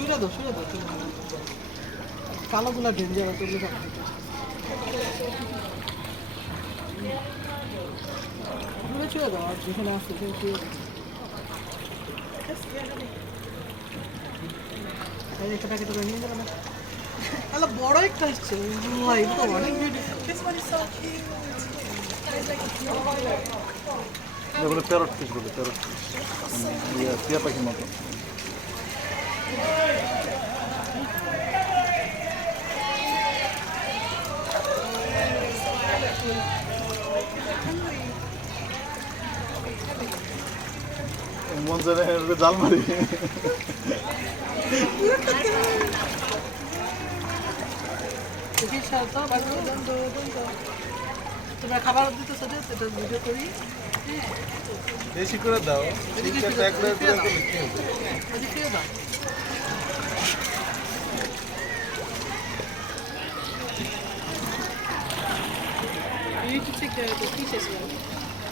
শুয়ে দাও কালোগুলা ডেঞ্জার আছে ওগুলো শুয়ে দাও আর যেখানে আছে সেখানে শুয়ে দাও একটা প্যাকেট নিয়ে যাবে না তাহলে বড় একটা আসছে এটা তো অনেক যেগুলো প্যারট ফিশ বলে প্যারট ফিশ টিয়া পাখির মতো মন জানে জাল মারি তোমরা খাবার দিতে সাথে সেটা ভিডিও করি বেশি করে দাও You need to take the pieces well.